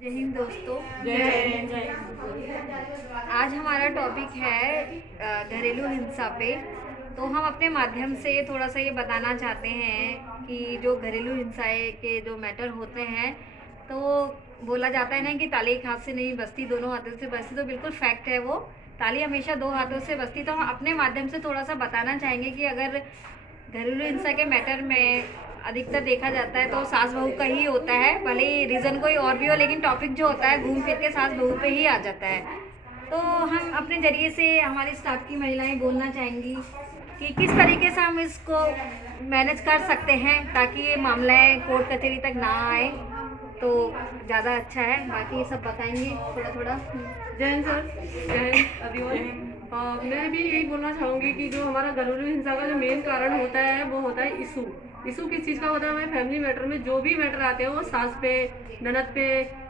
जय हिंद दोस्तों। जय हिंद। जय हिंद। आज हमारा टॉपिक है घरेलू हिंसा पे। तो हम अपने माध्यम से थोड़ा सा ये बताना चाहते हैं कि जो घरेलू हिंसाएं के जो मैटर होते हैं, तो बोला जाता है ना कि ताली एक हाथ से नहीं बजती, दोनों हाथों से बजती। तो बिल्कुल फैक्ट है वो, ताली हमेशा दो हाथों से बजती। तो हम अपने माध्यम से थोड़ा सा बताना चाहेंगे कि अगर घरेलू हिंसा के मैटर में अधिकतर देखा जाता है तो सास बहू का ही होता है, भले ही रीज़न कोई और भी हो, लेकिन टॉपिक जो होता है घूम फिर के सास बहू पे ही आ जाता है। तो हम अपने ज़रिए से हमारे स्टाफ की महिलाएं बोलना चाहेंगी कि किस तरीके से हम इसको मैनेज कर सकते हैं ताकि ये मामलाएं कोर्ट कचहरी तक ना आए, तो ज़्यादा अच्छा है। बाकी ये सब बताएंगे थोड़ा थोड़ा। जय हिंद सर। जय हिंद एवरीवन। मैं भी यही बोलना चाहूँगी कि जो हमारा घरेलू हिंसा का जो मेन कारण होता है वो होता है इशू। इशू किस चीज़ का होता है? हमारे फैमिली मैटर में जो भी मैटर आते हैं वो सास पे, ननद पे,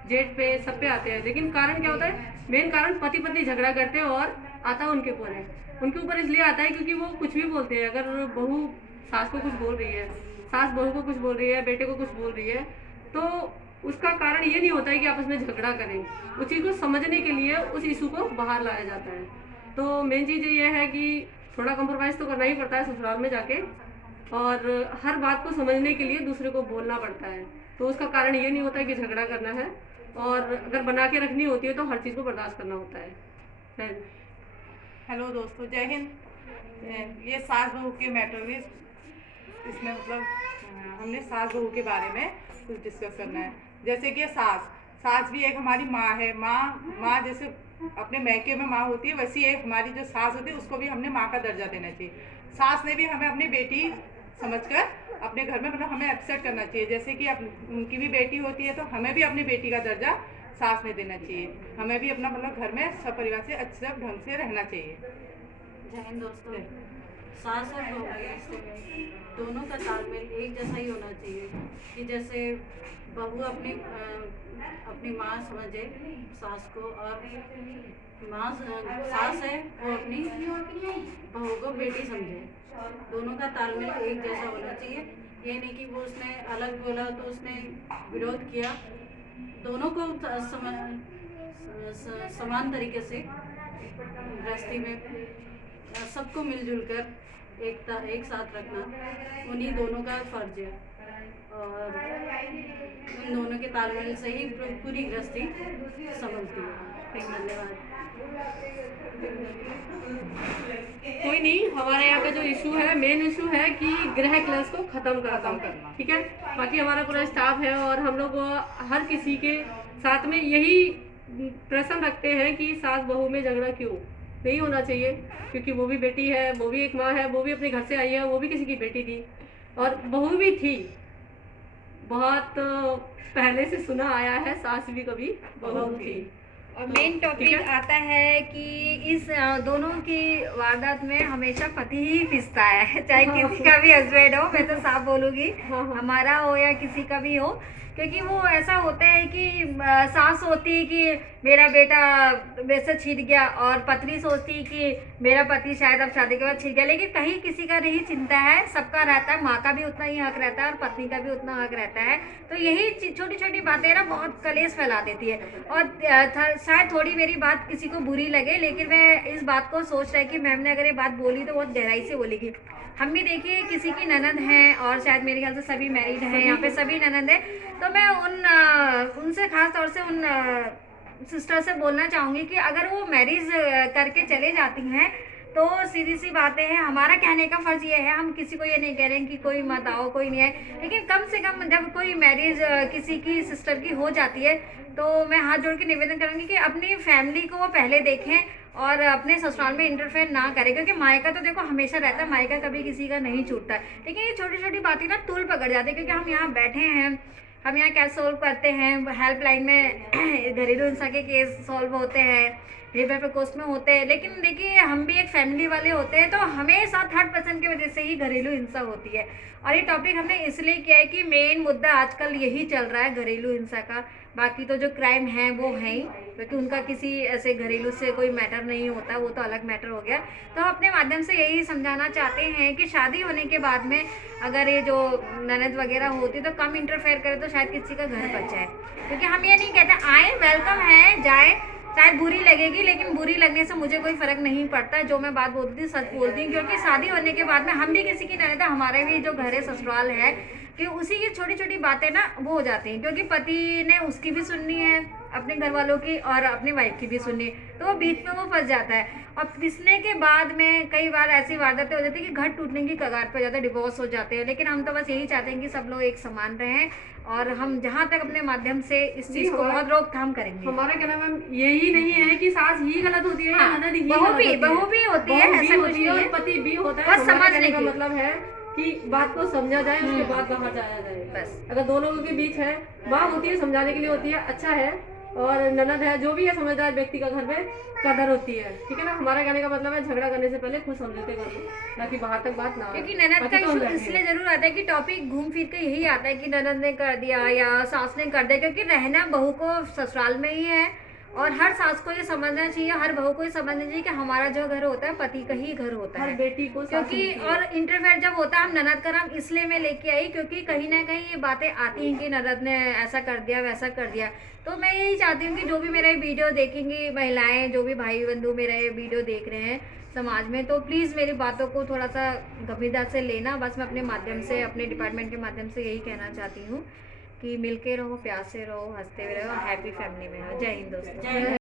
जेठ पे, सब पे आते हैं। लेकिन कारण क्या होता है? मेन कारण पति पत्नी झगड़ा करते हैं और आता है उनके ऊपर है। उनके ऊपर इसलिए आता है क्योंकि वो कुछ भी बोलते हैं। अगर बहू सास को कुछ बोल रही है, सास बहू को कुछ बोल रही है, बेटे को कुछ बोल रही है, तो उसका कारण ये नहीं होता है कि आपस में झगड़ा करें। उस चीज़ को समझने के लिए उस इशू को बाहर लाया जाता है। तो मेन चीज़ ये है कि थोड़ा कंप्रोमाइज़ तो करना ही पड़ता है ससुराल में जाके, और हर बात को समझने के लिए दूसरे को बोलना पड़ता है। तो उसका कारण ये नहीं होता है कि झगड़ा करना है, और अगर बना के रखनी होती है तो हर चीज़ को बर्दाश्त करना होता है। हेलो दोस्तों, जय हिंद। ये सास बहू के मैटर में इसमें मतलब हमने सास बहू के बारे में कुछ डिस्कस करना है। जैसे कि सास भी एक हमारी माँ है। माँ जैसे अपने मैके में माँ होती है, वैसी एक हमारी जो सास होती है उसको भी हमने माँ का दर्जा देना चाहिए। सास ने भी हमें अपनी बेटी समझकर अपने घर में मतलब हमें एक्सेप्ट करना चाहिए। जैसे कि उनकी भी बेटी होती है तो हमें भी अपनी बेटी का दर्जा सास ने देना चाहिए। हमें भी अपना मतलब घर में सब परिवार से अच्छे ढंग से रहना चाहिए। जय हिंद दोस्तों। सास और बहू के रिश्ते में दोनों का तालमेल एक जैसा ही होना चाहिए कि जैसे बहू अपनी माँ समझे सास को, और सास है वो अपनी बहू को बेटी समझे। दोनों का तालमेल एक जैसा होना चाहिए। ये नहीं कि वो उसने अलग बोला तो उसने विरोध किया। दोनों को समान तरीके से गृहस्थी में सबको मिलजुल कर एक साथ रखना उन्हीं दोनों का फर्ज है, और उन दोनों के तालमेल से ही पूरी गृहस्थी संभलती है। धन्यवाद। कोई नहीं, हमारे यहाँ का जो इशू है, मेन इशू है कि गृह क्लेश को खत्म करना। ठीक है, बाकी हमारा पूरा स्टाफ है और हम लोग हर किसी के साथ में यही प्रश्न रखते हैं कि सास बहू में झगड़ा क्यों नहीं होना चाहिए, क्योंकि वो भी बेटी है, वो भी एक माँ है, वो भी अपने घर से आई है, वो भी किसी की बेटी थी और बहू भी थी। बहुत पहले से सुना आया है, सास भी कभी बहू थी। और मेन टॉपिक आता है कि इस दोनों की वारदात में हमेशा पति ही पिसता है, चाहे किसी का भी हस्बैंड हो। मैं तो साफ बोलूँगी, हमारा हो या किसी का भी हो, क्योंकि वो ऐसा होता है कि सास सोचती है कि मेरा बेटा वैसे छिड़ गया, और पत्नी सोचती है कि मेरा पति शायद अब शादी के बाद छिड़ गया। लेकिन कहीं किसी का नहीं चिंता है, सबका रहता है। माँ का भी उतना ही हक रहता है और पत्नी का भी उतना हक रहता है। तो यही छोटी छोटी बातें ना बहुत कलेश फैला देती है। और शायद थोड़ी मेरी बात किसी को बुरी लगे, लेकिन मैं इस बात को सोच रहा है कि मैम ने अगर ये बात बोली तो बहुत गहराई से बोलेगी। हम भी देखिए किसी की ननद हैं, और शायद मेरे ख्याल से सभी मैरिड हैं, यहाँ पे सभी ननद हैं। तो मैं उनसे खास तौर से उन सिस्टर से बोलना चाहूँगी कि अगर वो मैरिज करके चले जाती हैं तो सीधी सी बातें हैं। हमारा कहने का फ़र्ज़ ये है, हम किसी को ये नहीं कह रहे हैं कि कोई मत आओ, कोई नहीं आए, लेकिन कम से कम जब कोई मैरिज किसी की सिस्टर की हो जाती है तो मैं हाथ जोड़ के निवेदन करूँगी कि अपनी फैमिली को वो पहले देखें और अपने ससुराल में इंटरफेयर ना करें। क्योंकि मायका तो देखो हमेशा रहता है, मायका कभी किसी का नहीं छूटता है, लेकिन ये छोटी छोटी बातें ना तूल पकड़ जाती है। क्योंकि हम यहाँ बैठे हैं, हम यहाँ क्या सोल्व करते हैं, हेल्पलाइन में घरेलू हिंसा के केस सॉल्व होते हैं, रिवर पे कोस्ट में होते हैं, लेकिन देखिए हम भी एक फैमिली वाले होते हैं, तो हमेशा थर्ड पर्सन की वजह से ही घरेलू हिंसा होती है। और ये टॉपिक हमने इसलिए किया है कि मेन मुद्दा आजकल यही चल रहा है, घरेलू हिंसा का। बाकी तो जो क्राइम है वो है ही, क्योंकि उनका किसी ऐसे घरेलू से कोई मैटर नहीं होता, वो तो अलग मैटर हो गया। तो हम अपने माध्यम से यही समझाना चाहते हैं कि शादी होने के बाद में अगर ये जो ननद वगैरह होती तो कम इंटरफेयर करे तो शायद किसी का घर बच जाए। क्योंकि हम ये नहीं कहते आए वेलकम है जाए, शायद बुरी लगेगी, लेकिन बुरी लगने से मुझे कोई फर्क नहीं पड़ता। जो मैं बात बोलती थी सच बोलती हूँ, क्योंकि शादी होने के बाद में हम भी किसी की ननद, हमारे भी जो घर है ससुराल है, कि उसी की छोटी छोटी बातें ना वो हो जाती हैं, क्योंकि पति ने उसकी भी सुननी है अपने घर वालों की और अपनी वाइफ की भी सुननी है, तो वो बीच में वो फंस जाता है। और पिसने के बाद में कई बार ऐसी वारदातें हो जाती है कि घर टूटने की कगार पर जाता है, डिवोर्स हो जाते हैं। लेकिन हम तो बस यही चाहते हैं कि सब लोग एक समान रहें, और हम जहाँ तक अपने माध्यम से इस चीज़ को बहुत रोकथाम करेंगे। हमारा कहना मैम यही नहीं है कि सास ही गलत होती है, हाँ, या ननद ही बहू भी होती है, ऐसा कुछ नहीं और है, पति भी होता है। बस हमारे समझने कहने का की। मतलब है कि बात को समझा जाए, उसके बाद बाहर जाया जाए। बस। अगर दो लोगों के बीच है, माँ होती है समझाने के लिए होती है, अच्छा है, और ननद है, जो भी है समझदार व्यक्ति का घर में कदर होती है, ठीक है ना। हमारा कहने का मतलब है झगड़ा करने से पहले खुद समझौते कर लो, ताकि बाहर तक बात ना आए। क्योंकि ननद का बाकी तो हम इशू बैठे इसलिए हैं। जरूर आता है कि टॉपिक घूम फिर के यही आता है कि ननद ने कर दिया या सास ने कर दिया, क्योंकि रहना बहू को ससुराल में ही है। और हर सास को ये समझना चाहिए, हर बहू को ये समझना चाहिए कि हमारा जो घर होता है पति का ही घर होता हर है। बेटी को सास क्योंकि मिलती है। और इंटरफेयर जब होता है, हम ननद का नाम इसलिए मैं लेके आई क्योंकि कहीं ना कहीं ये बातें आती हैं कि ननद ने ऐसा कर दिया वैसा कर दिया। तो मैं यही चाहती हूँ कि जो भी मेरा ये वीडियो देखेंगी महिलाएं, जो भी भाई बंधु मेरा ये वीडियो देख रहे हैं समाज में, तो प्लीज़ मेरी बातों को थोड़ा सा गंभीरता से लेना। बस मैं अपने माध्यम से, अपने डिपार्टमेंट के माध्यम से यही कहना चाहती हूँ कि मिलके रहो, प्यार से रहो, हंसते हुए रहो, हैप्पी फैमिली में रहो। जय हिंद दोस्तों।